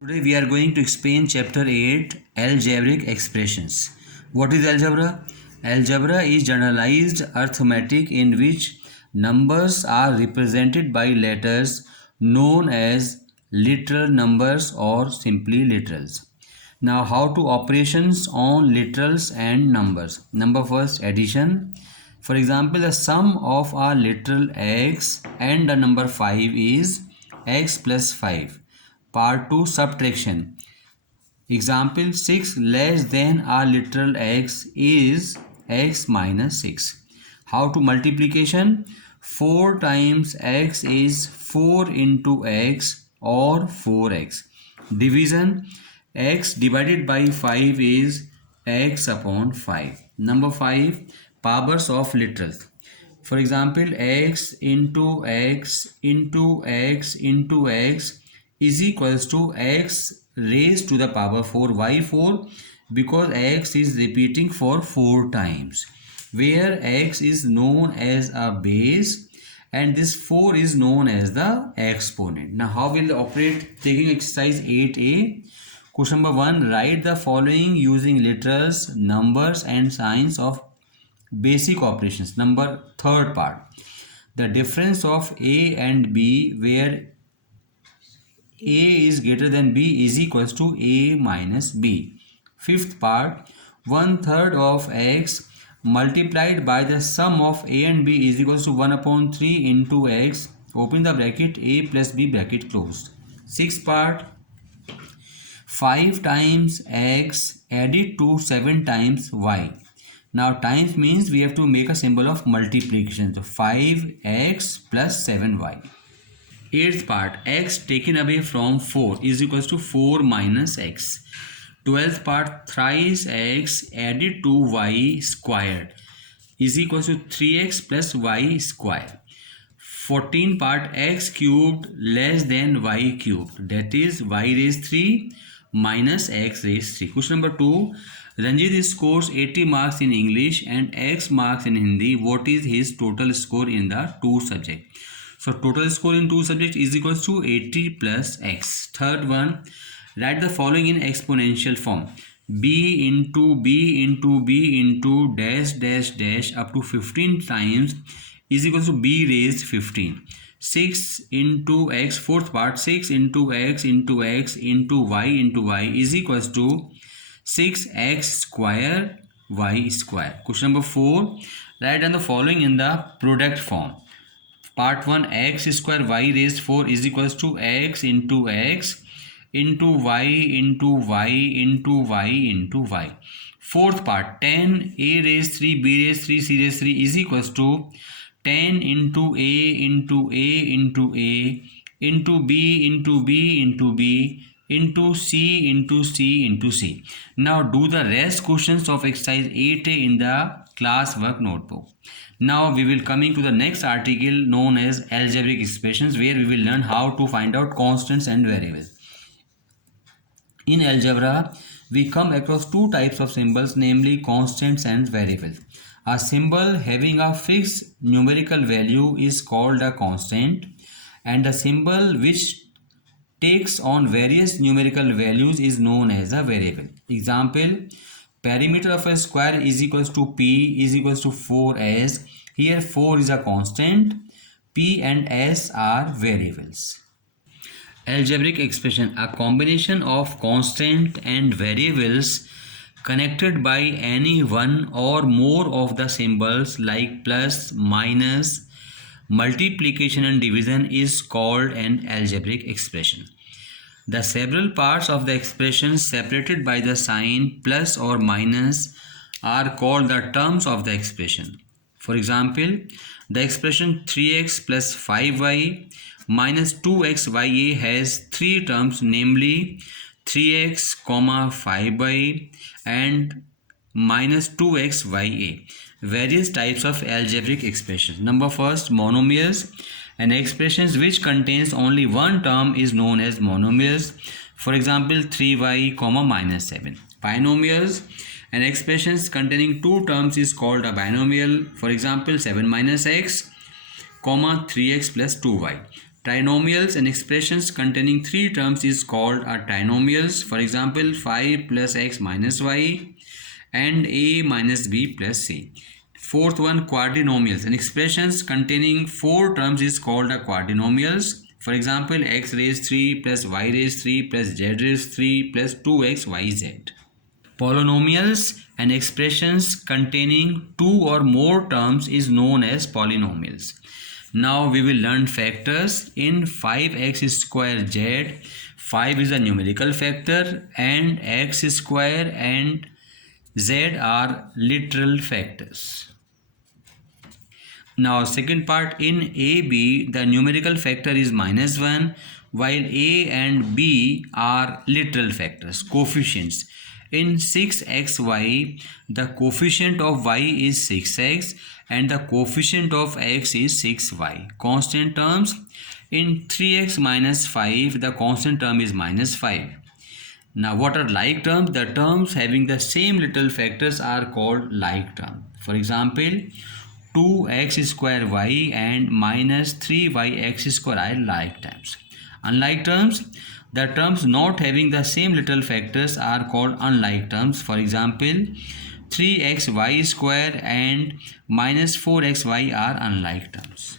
Today we are going to explain chapter 8 algebraic expressions. What is algebra? Algebra is generalized arithmetic in which numbers are represented by letters known as literal numbers or simply literals. Now how to operations on literals and numbers. Number first, addition. For example, the sum of our literal x and the number 5 is x plus 5. Part 2, subtraction. Example, 6 less than our literal x is x minus 6. How to multiplication? 4 times x is 4 into x or 4x. Division, x divided by 5 is x upon 5. Number 5, powers of literals. For example, x into x into x into x is equals to x raised to the power 4. Why 4? Because x is repeating for 4 times, where x is known as a base and this 4 is known as the exponent. Now how will operate? Taking exercise 8a. Question number 1, write the following using literals, numbers and signs of basic operations. Number third part, the difference of a and b where a is greater than b is equals to a minus b. Fifth part, 1/3 of x multiplied by the sum of a and b is equals to 1 upon 3 into x, open the bracket, a plus b bracket closed. Sixth part, 5 times x added to 7 times y. Now times means we have to make a symbol of multiplication. So 5x plus 7y. Eighth part, x taken away from 4 is equals to 4 minus x. 12th part, thrice x added to y squared is equals to 3x plus y square. 14th part, x cubed less than y cubed, that is y raised 3 minus x raised 3. Question number 2, Ranjit scores 80 marks in English and X marks in Hindi. What is his total score in the two subjects? So total score in two subjects is equals to 80 plus X. Third one, write the following in exponential form. B into B into B into dash dash dash up to 15 times is equals to B raised 15. 6 into x, fourth part, 6 into x into x into y is equals to 6x square y square. Question number 4, write down the following in the product form. Part 1, x square y raised 4 is equals to x into y into y into y into y. Fourth part, 10 a raised 3 b raised 3 c raised 3 is equals to 10 into a into a into a into b into b into b into c into c into c. Now do the rest questions of exercise 8a in the classwork notebook. Now we will coming to the next article known as algebraic expressions, where we will learn how to find out constants and variables. In algebra, we come across two types of symbols, namely constants and variables. A symbol having a fixed numerical value is called a constant, and a symbol which takes on various numerical values is known as a variable. Example, perimeter of a square is equals to p is equals to 4s. Here 4 is a constant, p and s are variables. Algebraic expression, a combination of constant and variables connected by any one or more of the symbols like plus, minus, multiplication and division is called an algebraic expression. The several parts of the expression separated by the sign plus or minus are called the terms of the expression. For example, the expression 3x plus 5y minus 2xya has three terms, namely 3x, 5y and minus 2xya. Various types of algebraic expressions. Number first, monomials. An expression which contains only one term is known as monomials. For example, 3y, minus 7. Binomials. An expression containing two terms is called a binomial. For example, 7 minus x, 3x plus 2y. Trinomials and expressions containing three terms is called a trinomials. For example, 5 plus x minus y and a minus b plus c. Fourth one, quadrinomials and expressions containing four terms is called a quadrinomials. For example, x raised 3 plus y raised 3 plus z raised 3 plus 2xyz. Polynomials and expressions containing two or more terms is known as polynomials. Now we will learn factors in 5x square z. 5 is a numerical factor and x square and z are literal factors. Now second part, in AB the numerical factor is -1 while A and B are literal factors, coefficients. In 6xy the coefficient of y is 6x and the coefficient of x is 6y. Constant terms, in 3x minus 5 the constant term is -5. Now what are like terms? The terms having the same literal factors are called like term. For example, 2x square y and minus 3yx square are like terms. Unlike terms, the terms not having the same literal factors are called unlike terms. For example, 3xy square and minus 4xy are unlike terms.